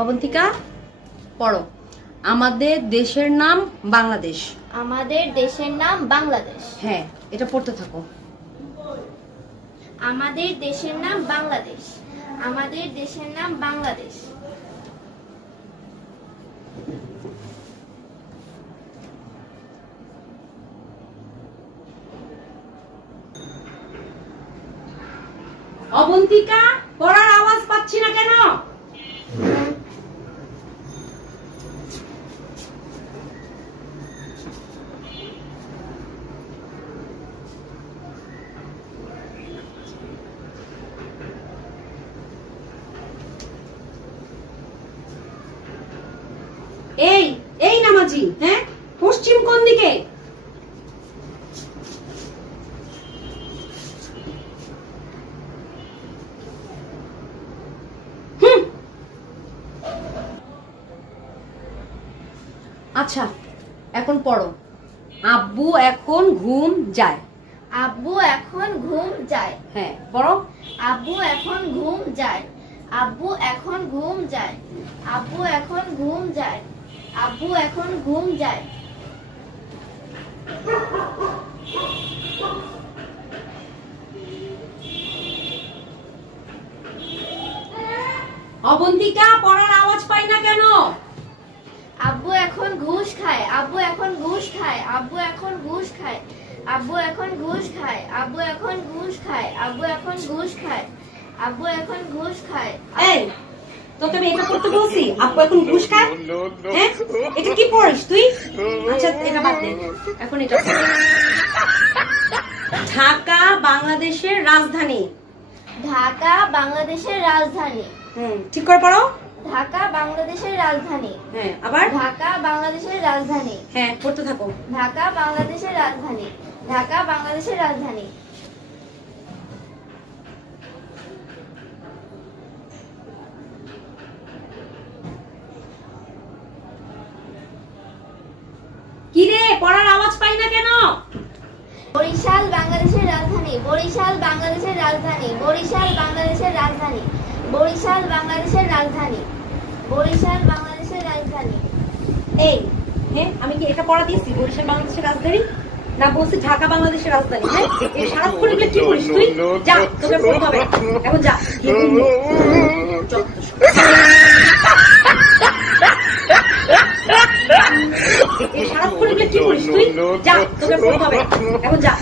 অবন্তিকা পড়ো। আমাদের দেশের নাম বাংলাদেশ। আমাদের দেশের নাম বাংলাদেশ। হ্যাঁ, এটা পড়তে থাকো। আমাদের দেশের নাম বাংলাদেশ। আমাদের দেশের নাম বাংলাদেশ। অবন্তিকা পড়ার আওয়াজ পাচ্ছি না কেন? এই এই নামাজি, হ্যাঁ, পশ্চিম কোন দিকে? আচ্ছা, এখন পড়ো। আব্বু এখন ঘুম যায়। আব্বু এখন ঘুম যায়। হ্যাঁ, পড়ো। আব্বু এখন ঘুম যায়। আব্বু এখন ঘুম যায়। আব্বু এখন ঘুম যায়। আব্বু এখন ঘুম যায়। অবন্তিকা পড়ার আওয়াজ পাই না কেন? আব্বু এখন ঘুষ খায়। আব্বু এখন ঘুষ খায়। আব্বু এখন ঘুষ খায়। আব্বু এখন ঘুষ খায়। আব্বু এখন ঘুষ খায়। আব্বু এখন ঘুষ খায়। আব্বু এখন ঘুষ খায়। এই, তোকে আমি এটা করতে বলছি? আব্বু এখন ঘুষ খায়? হ্যাঁ, এটা কি পড়িস তুই? আচ্ছা, এটা বাদ দে, এখন এটা পড়। ঢাকা বাংলাদেশের রাজধানী। ঢাকা বাংলাদেশের রাজধানী। ঠিক করে পড়ো। ঢাকা বাংলাদেশের রাজধানী। হ্যাঁ, আবার। ঢাকা বাংলাদেশের রাজধানী। হ্যাঁ, পড়তে থাকো। ঢাকা বাংলাদেশের রাজধানী। ঢাকা বাংলাদেশের রাজধানী। কি রে, পড়ার আওয়াজ পাই না কেন? বরিশাল বাংলাদেশের রাজধানী। বরিশাল বাংলাদেশের রাজধানী। বরিশাল বাংলাদেশের রাজধানী। বরিশাল বাংলাদেশের রাজধানী। বরিশাল বাংলাদেশের রাজধানী। এই, হ্যাঁ, আমি কি এটা পড়া দিয়েছি বরিশাল বাংলাদেশের রাজধানী? না, বলছি ঢাকা বাংলাদেশের রাজধানী। হ্যাঁ, এই সারাক্ষণ এগুলো কি করিস তুই? যা, তোকে পড়তে হবে এখন, যা। এই সারাক্ষণ এগুলো কি করিস তুই? যা, তোকে পড়তে হবে এখন, যা।